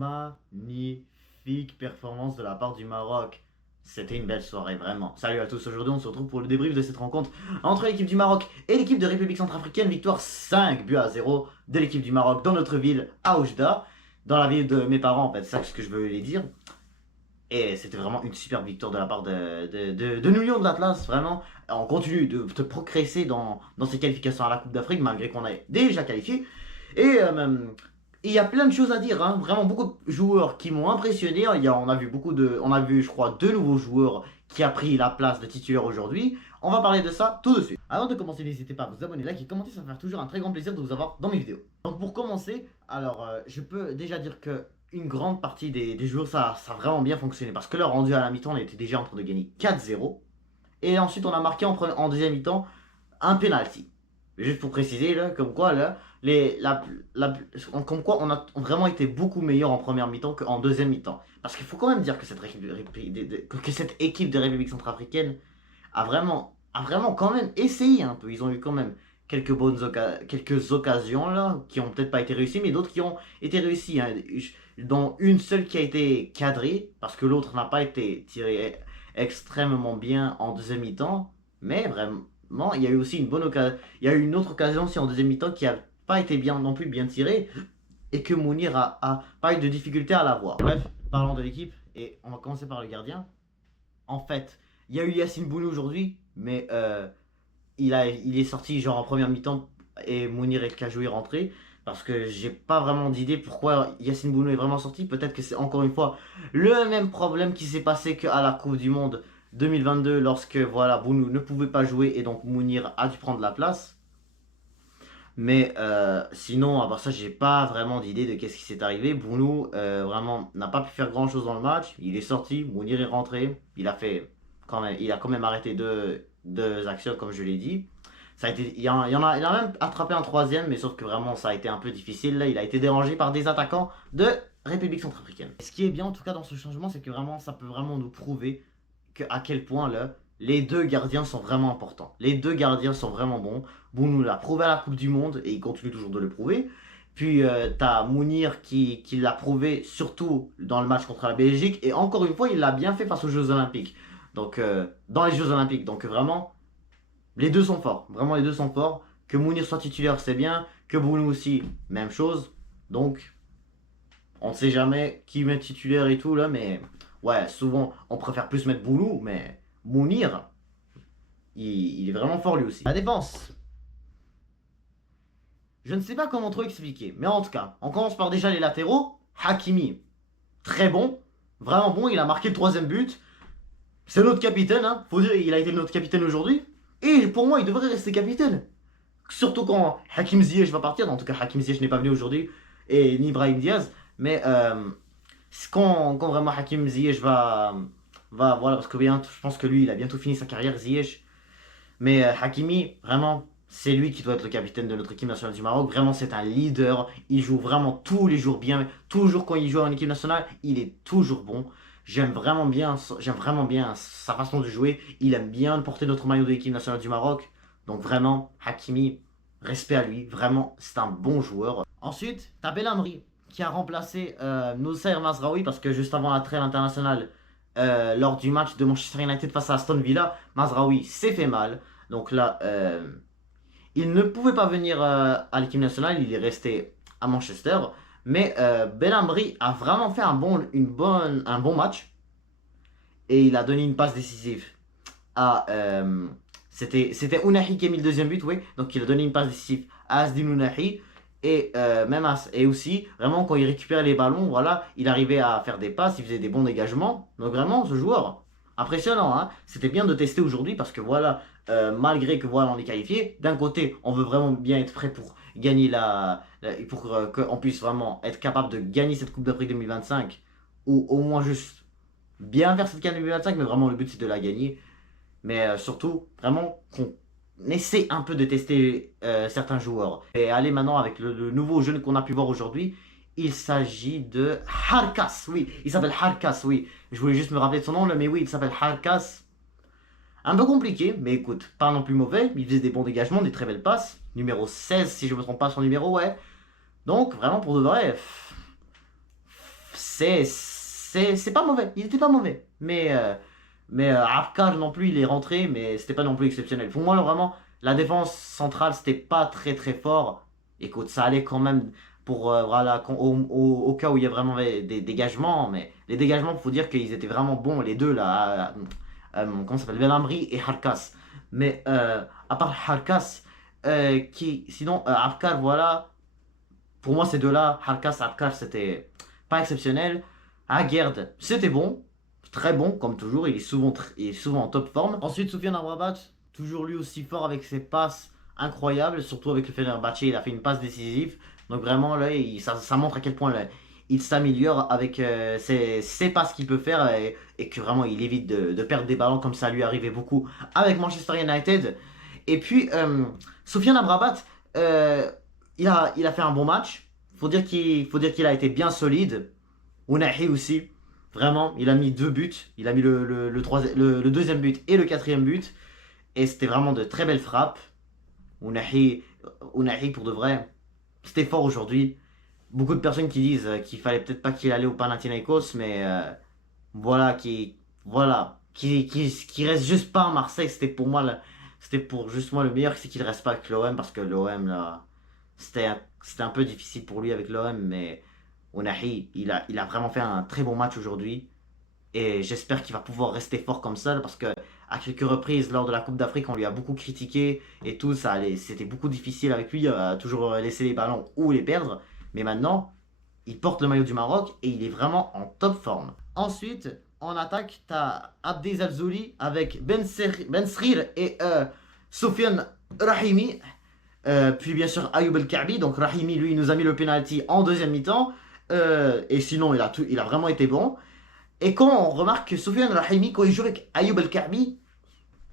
magnifique performance de la part du Maroc. C'était une belle soirée, vraiment. Salut à tous, aujourd'hui on se retrouve pour le débrief de cette rencontre entre l'équipe du Maroc et l'équipe de République Centrafricaine. Victoire 5-0 de l'équipe du Maroc dans notre ville, à Oujda, dans la ville de mes parents en fait, c'est ça ce que je veux les dire. Et c'était vraiment une superbe victoire de la part de nous Lions de l'Atlas, vraiment. On continue de progresser dans ces qualifications à la Coupe d'Afrique, malgré qu'on ait déjà qualifié. Et il y a plein de choses à dire, hein. Vraiment beaucoup de joueurs qui m'ont impressionné. On a vu je crois 2 nouveaux joueurs qui a pris la place de titulaire aujourd'hui. On va parler de ça tout de suite. Avant de commencer, n'hésitez pas à vous abonner, liker et commenter, ça me fait toujours un très grand plaisir de vous avoir dans mes vidéos. Donc pour commencer, alors je peux déjà dire que une grande partie des joueurs, ça a vraiment bien fonctionné. Parce que leur rendu à la mi-temps, on était déjà en train de gagner 4-0. Et ensuite, on a marqué en deuxième mi-temps un penalty. Juste pour préciser, là, comme quoi, là, comme quoi on a vraiment été beaucoup meilleur en première mi-temps qu'en deuxième mi-temps. Parce qu'il faut quand même dire que cette équipe de République Centrafricaine a vraiment quand même essayé un peu. Ils ont eu quand même quelques occasions là qui ont peut-être pas été réussies, mais d'autres qui ont été réussies, hein, dont une seule qui a été cadrée parce que l'autre n'a pas été tiré extrêmement bien en deuxième mi-temps. Mais vraiment, il y a eu aussi il y a eu une autre occasion aussi en deuxième mi-temps qui a pas été bien non plus bien tirée et que Mounir a pas eu de difficulté à l'avoir. Bref, parlons de l'équipe et on va commencer par le gardien. En fait, il y a eu Yacine Bounou aujourd'hui, mais il est sorti genre en première mi-temps et Mounir El Kajou est rentré. Parce que j'ai pas vraiment d'idée pourquoi Yacine Bounou est vraiment sorti. Peut-être que c'est encore une fois le même problème qui s'est passé qu'à la Coupe du Monde 2022 lorsque voilà, Bounou ne pouvait pas jouer et donc Mounir a dû prendre la place. Mais sinon, à part ça, j'ai pas vraiment d'idée de qu'est-ce qui s'est arrivé. Bounou vraiment n'a pas pu faire grand chose dans le match. Il est sorti, Mounir est rentré. Il a quand même arrêté deux actions comme je l'ai dit. Ça a été, il a même attrapé un troisième, mais sauf que vraiment ça a été un peu difficile. Là, il a été dérangé par des attaquants de République Centrafricaine. Ce qui est bien en tout cas dans ce changement, c'est que vraiment ça peut vraiment nous prouver à quel point là, les deux gardiens sont vraiment importants. Les deux gardiens sont vraiment bons. Bounou l'a prouvé à la Coupe du Monde et il continue toujours de le prouver. Puis t'as Mounir qui l'a prouvé surtout dans le match contre la Belgique. Et encore une fois, il l'a bien fait face aux Jeux Olympiques. Donc dans les Jeux Olympiques. Donc vraiment, les deux sont forts. Vraiment, les deux sont forts. Que Mounir soit titulaire, c'est bien. Que Bounou aussi, même chose. Donc, on ne sait jamais qui met titulaire et tout là. Mais ouais, souvent, on préfère plus mettre Bounou. Mais Mounir, il est vraiment fort lui aussi. La défense. Je ne sais pas comment trop expliquer. Mais en tout cas, on commence par déjà les latéraux. Hakimi, très bon. Vraiment bon. Il a marqué le troisième but. C'est notre capitaine. Hein. Faut dire, il a été notre capitaine aujourd'hui. Et pour moi, il devrait rester capitaine. Surtout quand Hakim Ziyech va partir. En tout cas, Hakim Ziyech n'est pas venu aujourd'hui. Et ni Brahim Diaz. Mais quand vraiment Hakim Ziyech voilà, parce que bien, je pense que lui, il a bientôt fini sa carrière, Ziyech. Mais Hakimi, vraiment, c'est lui qui doit être le capitaine de notre équipe nationale du Maroc. Vraiment, c'est un leader. Il joue vraiment tous les jours bien. Toujours quand il joue en équipe nationale, il est toujours bon. J'aime vraiment bien sa façon de jouer. Il aime bien porter notre maillot de l'équipe nationale du Maroc. Donc vraiment, Hakimi, respect à lui. Vraiment, c'est un bon joueur. Ensuite, t'as Belhamri qui a remplacé Noussair Mazraoui parce que juste avant la trêve internationale, lors du match de Manchester United face à Aston Villa, Mazraoui s'est fait mal. Donc là, il ne pouvait pas venir à l'équipe nationale. Il est resté à Manchester. Mais Belhamri a vraiment fait un bon match. Et il a donné une passe décisive à... c'était Ounahi qui a mis le deuxième but, oui. Donc il a donné une passe décisive à Asdin Ounahi. Et, et aussi, vraiment, quand il récupérait les ballons, voilà, il arrivait à faire des passes, il faisait des bons dégagements. Donc vraiment, ce joueur, impressionnant, hein. C'était bien de tester aujourd'hui parce que voilà, malgré que voilà, on est qualifié, d'un côté, on veut vraiment bien être prêt pour gagner pour qu'on puisse vraiment être capable de gagner cette Coupe d'Afrique 2025 ou au moins juste bien faire cette CAN 2025, mais vraiment le but c'est de la gagner. Mais surtout, vraiment qu'on essaie un peu de tester certains joueurs. Et allez maintenant avec le nouveau jeune qu'on a pu voir aujourd'hui. Il s'agit de Harkas, oui, il s'appelle Harkas, oui. Je voulais juste me rappeler de son nom là, mais oui, il s'appelle Harkas. Un peu compliqué, mais écoute, pas non plus mauvais. Il faisait des bons dégagements, des très belles passes. Numéro 16, si je me trompe pas son numéro, ouais. Donc, vraiment, pour de vrai, c'est pas mauvais. Il était pas mauvais. Mais Afkar non plus, il est rentré, mais c'était pas non plus exceptionnel. Pour moi, là, vraiment, la défense centrale, c'était pas très très fort. Écoute, ça allait quand même pour voilà, au cas où il y a vraiment des dégagements. Mais les dégagements, il faut dire qu'ils étaient vraiment bons, les deux là. Comment ça s'appelle? Belhamri et Harkas. Mais à part Harkas, sinon, Afkar, voilà. Pour moi, ces deux-là, Harkas, Afkar, c'était pas exceptionnel. Aguerd, c'était bon. Très bon, comme toujours. Il est souvent en top forme. Ensuite, Soufiane Amrabat, toujours lui aussi fort avec ses passes incroyables. Surtout avec le Fenerbahçe, il a fait une passe décisive. Donc vraiment, là, ça montre à quel point là, il s'améliore avec ses passes qu'il peut faire et que vraiment, il évite de perdre des ballons comme ça lui arrivait beaucoup avec Manchester United. Et puis, Soufiane Amrabat, euh, il a fait un bon match. Faut dire qu'il a été bien solide. Ounahi aussi. Vraiment, il a mis deux buts. Il a mis le deuxième but et le quatrième but. Et c'était vraiment de très belles frappes. Ounahi, Ounahi pour de vrai, c'était fort aujourd'hui. Beaucoup de personnes qui disent qu'il fallait peut-être pas qu'il allait au Panathinaikos, mais voilà, qui reste juste pas à Marseille. C'était pour juste moi le meilleur, c'est qu'il reste pas avec l'OM parce que l'OM là, c'était un peu difficile pour lui avec l'OM, mais Ounahi, il a vraiment fait un très bon match aujourd'hui. Et j'espère qu'il va pouvoir rester fort comme ça parce que à quelques reprises lors de la Coupe d'Afrique, on lui a beaucoup critiqué et tout, c'était beaucoup difficile avec lui, toujours laisser les ballons ou les perdre. Mais maintenant, il porte le maillot du Maroc et il est vraiment en top forme. Ensuite, en attaque, tu as Abdel Zalzouli avec Ben Srir et Sofiane Rahimi. Puis bien sûr Ayoub El Kaabi. Donc Rahimi, lui, nous a mis le penalty en deuxième mi-temps. Et sinon, il a vraiment été bon. Et quand on remarque que Sofiane Rahimi, quand il joue avec Ayoub El Kaabi,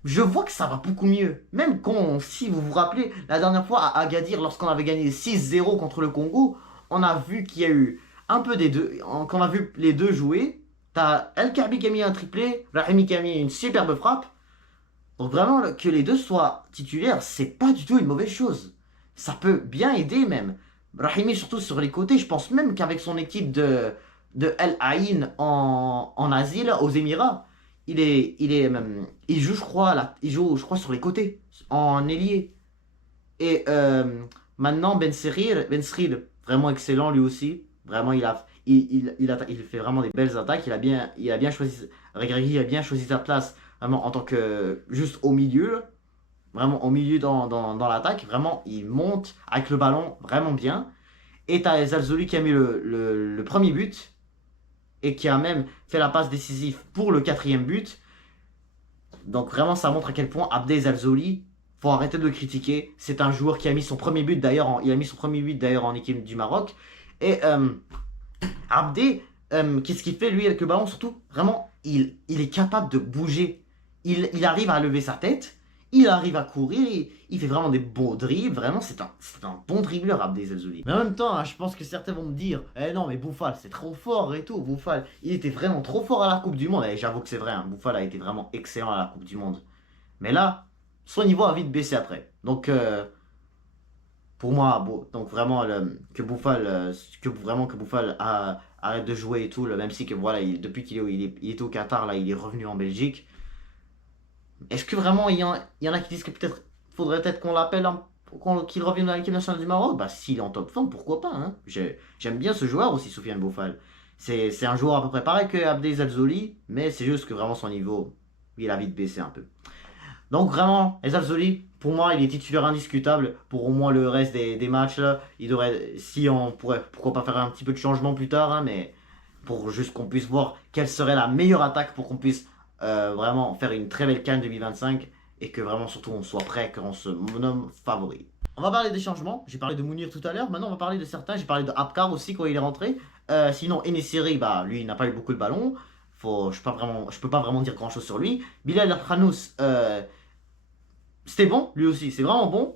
je vois que ça va beaucoup mieux. Même quand, si vous vous rappelez, la dernière fois à Agadir, lorsqu'on avait gagné 6-0 contre le Congo, on a vu qu'il y a eu un peu des deux. Quand on a vu les deux jouer, t'as El Kaabi qui a mis un triplé, Rahimi qui a mis une superbe frappe. Donc vraiment, que les deux soient titulaires, c'est pas du tout une mauvaise chose. Ça peut bien aider même. Rahimi, surtout sur les côtés, je pense même qu'avec son équipe de El Ain en Asie, là, aux Émirats, il joue, je crois, là, il joue, je crois, sur les côtés, en ailier. Et maintenant, Ben Srir, vraiment excellent lui aussi. Vraiment, il fait vraiment des belles attaques. Il a bien choisi, Regragui a bien choisi sa place, vraiment en tant que juste au milieu, vraiment au milieu dans l'attaque. Vraiment, il monte avec le ballon vraiment bien. Et t'as Zalzouli qui a mis le premier but et qui a même fait la passe décisive pour le quatrième but. Donc vraiment, ça montre à quel point Abdel Zalzouli, faut arrêter de le critiquer. C'est un joueur qui a mis son premier but d'ailleurs, il a mis son premier but d'ailleurs en équipe du Maroc. Et Abdé, qu'est-ce qu'il fait lui avec le ballon surtout? Vraiment, il est capable de bouger. Il arrive à lever sa tête, il arrive à courir, il fait vraiment des beaux dribbles. Vraiment, c'est un bon dribbleur, Abdé Zelzouli. Mais en même temps, hein, je pense que certains vont me dire eh non, mais Bouffal, c'est trop fort et tout. Bouffal, il était vraiment trop fort à la Coupe du Monde. Et j'avoue que c'est vrai, hein, Bouffal a été vraiment excellent à la Coupe du Monde. Mais là, son niveau a vite baissé après. Donc, pour moi, donc vraiment que Bouffal, que Bouffal arrête de jouer et tout, même si que voilà, depuis il est au Qatar, là, il est revenu en Belgique. Est-ce que vraiment il y en a qui disent que peut-être faudrait peut-être qu'on l'appelle, qu'il revienne dans l'équipe nationale du Maroc? Bah s'il est en top forme, pourquoi pas, hein? J'aime bien ce joueur aussi, Soufiane Bouffal. C'est un joueur à peu près pareil que Abdel Zalzouli, mais c'est juste que vraiment son niveau, il a vite baissé un peu. Donc vraiment, Ezal Zoli, pour moi, il est titulaire indiscutable pour au moins le reste des matchs là. Il devrait, si on pourrait, pourquoi pas faire un petit peu de changement plus tard, hein, mais pour juste qu'on puisse voir quelle serait la meilleure attaque pour qu'on puisse vraiment faire une très belle CAN 2025 et que vraiment surtout on soit prêt, qu'on se nomme favori. On va parler des changements. J'ai parlé de Mounir tout à l'heure. Maintenant, on va parler de certains. J'ai parlé de Abkar aussi quand il est rentré. Sinon, Enesiri, bah lui, il n'a pas eu beaucoup de ballons. Je peux pas vraiment dire grand chose sur lui. Bilal Khanous, c'était bon, lui aussi, c'est vraiment bon.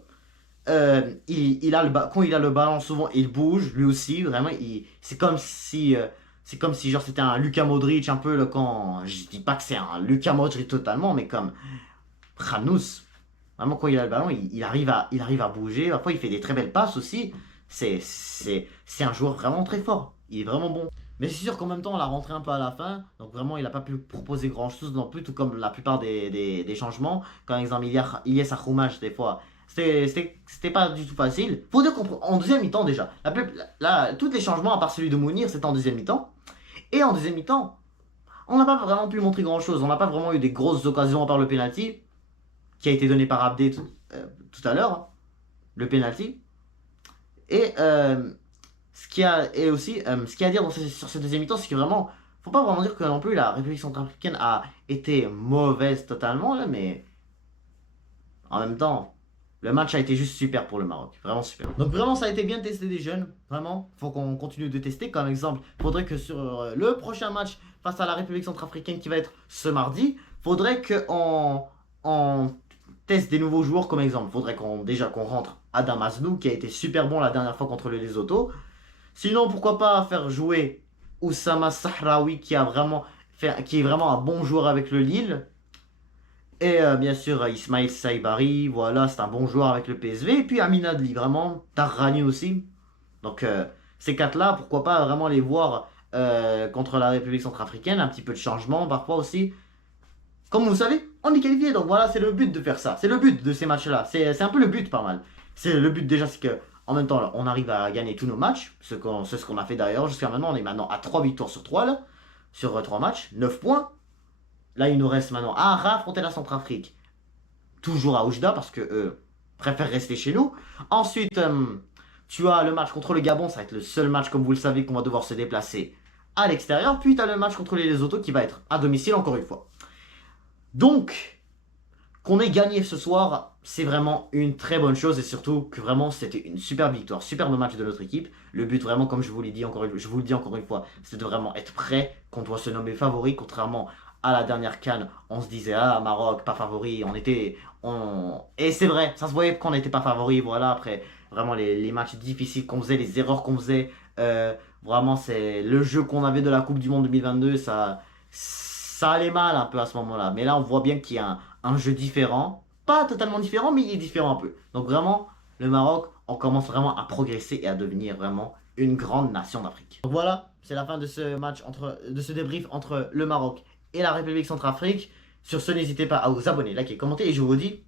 Quand il a le ballon, souvent il bouge, lui aussi, vraiment. C'est comme si genre c'était un Luka Modric un peu quand je dis pas que c'est un Luka Modric totalement, mais comme Khanous, vraiment quand il a le ballon, il arrive à bouger. Parfois il fait des très belles passes aussi. C'est un joueur vraiment très fort. Il est vraiment bon. Mais c'est sûr qu'en même temps, on l'a rentré un peu à la fin. Donc vraiment, il n'a pas pu proposer grand-chose non plus, tout comme la plupart des changements. Par exemple, Ilyes Akhoumaj, des fois, c'était pas du tout facile. Faut dire qu'en deuxième mi-temps déjà, tous les changements, à part celui de Mounir, c'était en deuxième mi-temps. Et en deuxième mi-temps, on n'a pas vraiment pu montrer grand-chose. On n'a pas vraiment eu des grosses occasions à part le penalty, qui a été donné par Abdé tout à l'heure. Hein, le penalty. Et ce qu'il y a, et aussi, ce qu'il y a à dire sur cette deuxième mi-temps, c'est que vraiment, faut pas vraiment dire que non plus la République centrafricaine a été mauvaise totalement, là, mais en même temps, le match a été juste super pour le Maroc, vraiment super. Donc vraiment, ça a été bien de tester des jeunes, vraiment, faut qu'on continue de tester. Comme exemple, faudrait que sur le prochain match face à la République centrafricaine qui va être ce mardi, faudrait qu'on teste des nouveaux joueurs comme exemple. Faudrait déjà qu'on rentre Adam Aznou qui a été super bon la dernière fois contre le Lesotho. Sinon, pourquoi pas faire jouer Oussama Sahraoui qui est vraiment un bon joueur avec le Lille. Et bien sûr, Ismail Saibari, voilà, c'est un bon joueur avec le PSV. Et puis Amin Adli, vraiment, Tarrani aussi. Donc ces quatre-là, pourquoi pas vraiment les voir contre la République centrafricaine. Un petit peu de changement parfois aussi. Comme vous savez, on est qualifié, donc voilà, c'est le but de faire ça. C'est le but de ces matchs-là. C'est un peu le but, pas mal. C'est le but déjà, c'est que en même temps, là, on arrive à gagner tous nos matchs. C'est ce qu'on a fait d'ailleurs jusqu'à maintenant. On est maintenant à 3 victoires sur 3 là, sur 3 matchs, 9 points. Là, il nous reste maintenant à affronter la Centrafrique. Toujours à Oujda parce que préfèrent rester chez nous. Ensuite, tu as le match contre le Gabon. Ça va être le seul match, comme vous le savez, qu'on va devoir se déplacer à l'extérieur. Puis tu as le match contre les Lesotho qui va être à domicile encore une fois. Donc, qu'on ait gagné ce soir, c'est vraiment une très bonne chose et surtout que vraiment c'était une superbe victoire, superbe match de notre équipe. Le but vraiment, comme je vous le dis encore une fois, c'est de vraiment être prêt, qu'on doit se nommer favori, contrairement à la dernière CAN, on se disait ah Maroc pas favori, et c'est vrai, ça se voyait qu'on n'était pas favori, voilà après vraiment les matchs difficiles qu'on faisait, les erreurs qu'on faisait, vraiment c'est le jeu qu'on avait de la Coupe du Monde 2022, ça allait mal un peu à ce moment-là. Mais là, on voit bien qu'il y a un jeu différent. Pas totalement différent, mais il est différent un peu. Donc vraiment, le Maroc, on commence vraiment à progresser et à devenir vraiment une grande nation d'Afrique. Donc voilà, c'est la fin de ce match, de ce débrief entre le Maroc et la République centrafrique. Sur ce, n'hésitez pas à vous abonner, liker, commenter et je vous dis